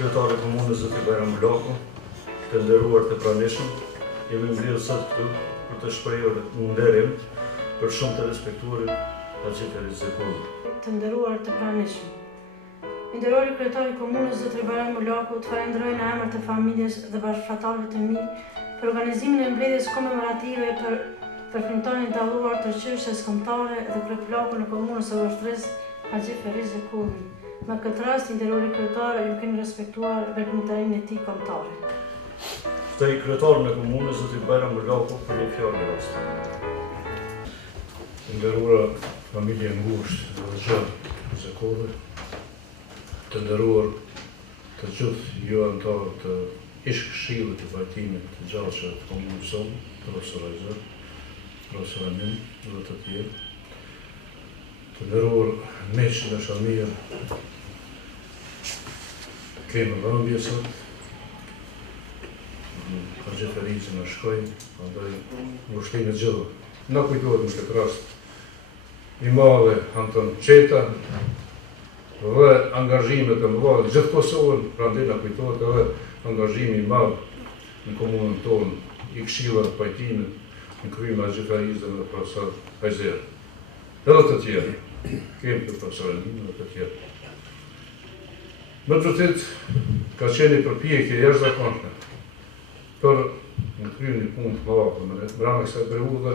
kryetari i komunës zoti Bajram Bullaku, të nderuar të pranishëm, jemi mbledhur sot këtu për të shprehur nderim për shumë të respektuarin Haxhi Feriz Zekulli. Të nderuar të pranishëm. Nderori kryetari i komunës zoti Bajram Bullaku, të falenderoj në emër të familjes dhe bashkëfratarëve të mi për organizimin e mbledhjes komemorative për përfundimtarin e dalluar të çështjes kombëtare dhe kryeplakun e komunës së Vështrës Haxhi Feriz Zekulli. Në këtë rast, nderori kryetari ju keni respektuar veprimtarinë e tij kombëtare. Ftoj kryetarin e komunës zoti Bajram Bullaku për një fjalë raste. Të nderuara familje ngushtë dhe zgjat Zekulli, të nderuar të gjithë ju anëtarë të ish-këshillit të pajtimit të gjallëve të komunës sonë, profesor Ajzer, profesor Amin dhe të tjerë, të nderuar miq dhe shoqëmirë, kemi vëmendje sot, Haxhi Ferizi në shkoj, andaj ngushtimin e gjithë. Na kujtohet në këtë rast i madhe Anton Qeta dhe angazhimet e mëdha gjithë Kosovën, prandaj na kujtohet edhe angazhimi i madh në komunën tonë i këshillit të pajtimit në krye me Haxhi Ferizën dhe profesor Ajzer. Edhe të tjerë, kemi të profesorin dhe të tjerë. Më të vërtet, ka qenë një përpjekje jashtëzakonshme për në krye një punë të madhe brenda kësaj periudhe,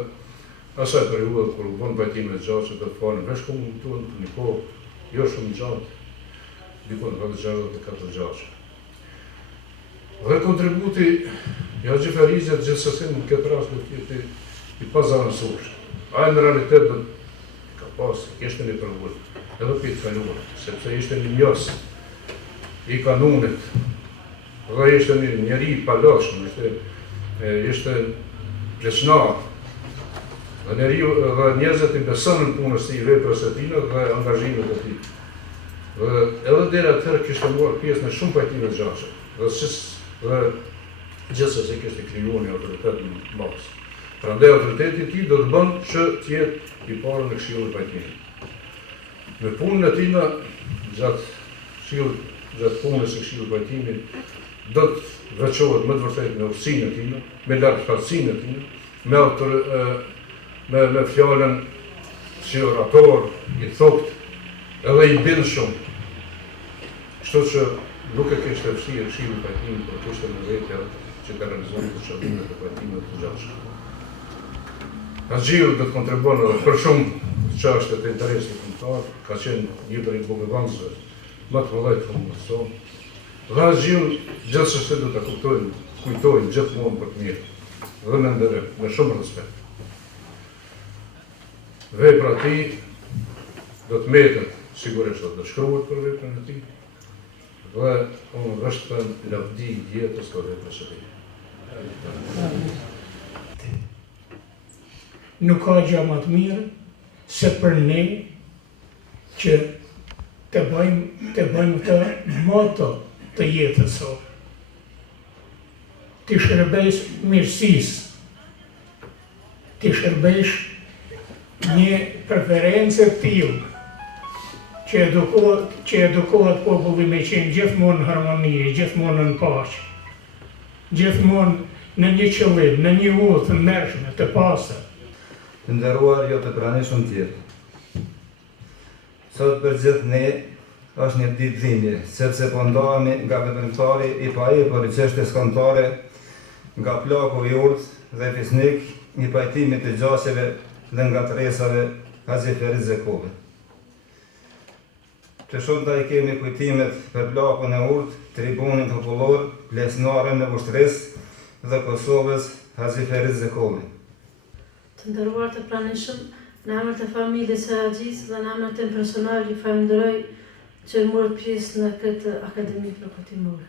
asaj periudhe kur u bën pajtimi i gjallëve të falën veç komunën tonë për një kohë jo shumë gjatë, diku në 64 gjallë. Dhe kontributi i Haxhi Ferizit gjithsesi në këtë rast do të jetë i pazaventsuar. Ai në realitet do ka pas kishte një përvojë, edhe për të kaluar, sepse ishte një njës i kanunit, dhe ishte një njeri i palashëm, ishte pleçnar, dhe njerëzit i besonin punës së tij, veprës së tij dhe angazhimit të tij. Dhe edhe deri atëherë kishte marrë pjesë në shumë pajtime të gjallë, dhe gjithsesi kishte krijuar një autoritet në bazë. Prandaj autoriteti i tij do të bën që të jetë i parë në këshillin e pajtimit. Në punën e tij gjatë punës së këshillit të pajtimit do të veçohet më të vërtetë me urtësinë e tij, me lartësinë e tij, me fjalën si orator i thokt edhe i bindshëm. Kështu që nuk e kishte vështirë këshilli i pajtimit, por kishte në vetë që ka realizuar të çabimet e pajtimit të gjallë. Haxhiu do të kontribuon edhe për shumë çështje të interesit kombëtar, ka qenë një prej bogëvënësve më të mëdhenj të komunës sonë. Dhe Haxhiu gjithsesi do ta kujtojmë gjithmonë për të mirë dhe me nderim, me shumë respekt. Vepra e tij do të mbetet sigurisht do të shkruhet për veprën e tij dhe unë vështëm lavdi jetës për veprën e tij. Nuk ka gjë më të mirë se për ne që të bëjmë të moto të jetës sonë. Ti shërbesh mirësisë, ti shërbesh një preferencë tillë që edukohet populli me qenë gjithmonë në harmoni, gjithmonë në paqe, gjithmonë në një qëllim, në një udhë të ndershme, të pastër. Të nderuar jo të pranishëm tjerë. Sot për gjithë ne është një ditë dhimbje, sepse po ndahemi nga veprimtari i paepër i çështjes kombëtare, nga plaku i urtë dhe fisnik i pajtimit të gjallëve dhe nga tresave Haxhi Feriz Zekulli. Të shumta i kemi kujtimet për plakun e urtë, tribunin popullor, pleçnarën e Vështrës dhe Kosovës Haxhi Feriz Zekulli. Të nderuar të pranishëm, në emër të familjes së Haxhis dhe në emër tim personal ju falenderoj që morët pjesë në këtë akademi prokutimore.